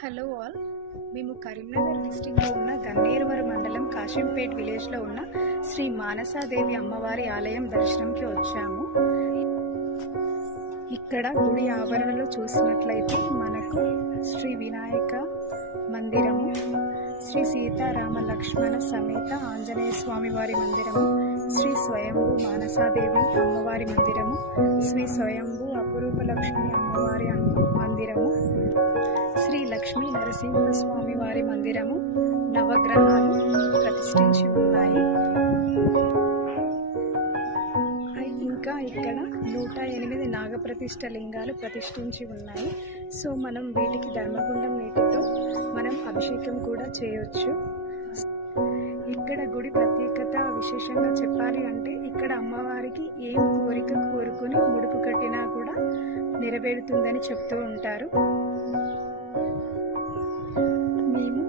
Hello all, మేము కరీంనగర్ డిస్ట్రిక్ట్లో ఉన్న గన్నేరువరం మండలం కాశంపేట్ విలేజ్లో ఉన్న శ్రీ మానసాదేవి అమ్మవారి ఆలయం దర్శనంకి వచ్చాము. ఇక్కడ గుడి ఆవరణలో చూసినట్లయితే మనకు శ్రీ వినాయక మందిరము, శ్రీ సీతారామ లక్ష్మణ సమేత ఆంజనేయ స్వామి వారి మందిరము, శ్రీ స్వయంభూ మానసాదేవి అమ్మవారి మందిరము, శ్రీ స్వయంభూ అపురూప లక్ష్మి అమ్మవారి మందిరము, శ్రీ లక్ష్మీ నరసింహస్వామి వారి మందిరము, నవగ్రహాలు ప్రతిష్ఠించి ఉన్నాయి. ఇంకా ఇక్కడ 108 నాగప్రతిష్ఠ లింగాలు ప్రతిష్ఠించి ఉన్నాయి. సో మనం వీటికి ధర్మగుండం నీటితో మనం అభిషేకం కూడా చేయొచ్చు. ఇక్కడ గుడి ప్రత్యేకత విశేషంగా చెప్పాలి అంటే ఇక్కడ అమ్మవారికి ఏం కోరిక కోరుకుని ముడుపు కట్టినా కూడా నెరవేరుతుందని చెప్తూ ఉంటారు. మేము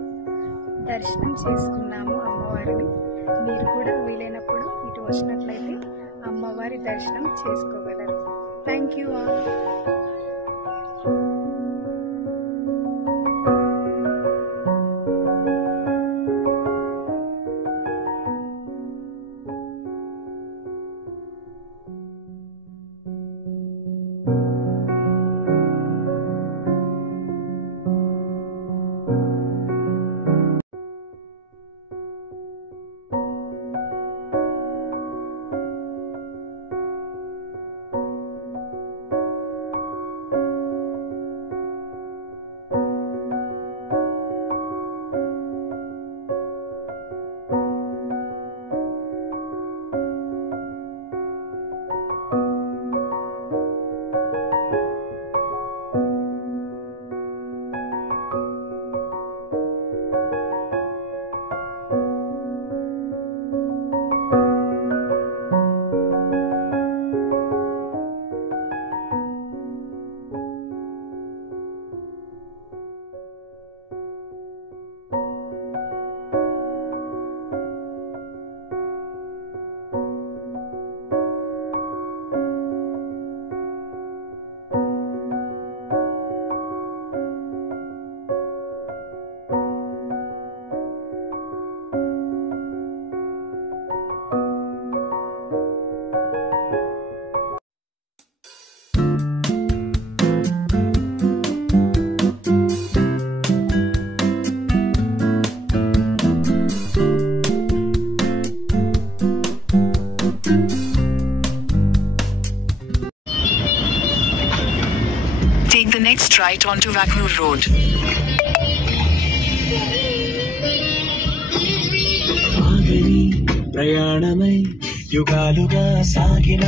దర్శనం చేసుకున్నాము అమ్మవారిని. మీరు కూడా వీలైనప్పుడు ఇటు వచ్చినట్లయితే అమ్మవారి దర్శనం చేసుకోగలరు. Thank you all. Take the next right onto Vaknur Road. ప్రయాణమై యుగాలుగా సాగిన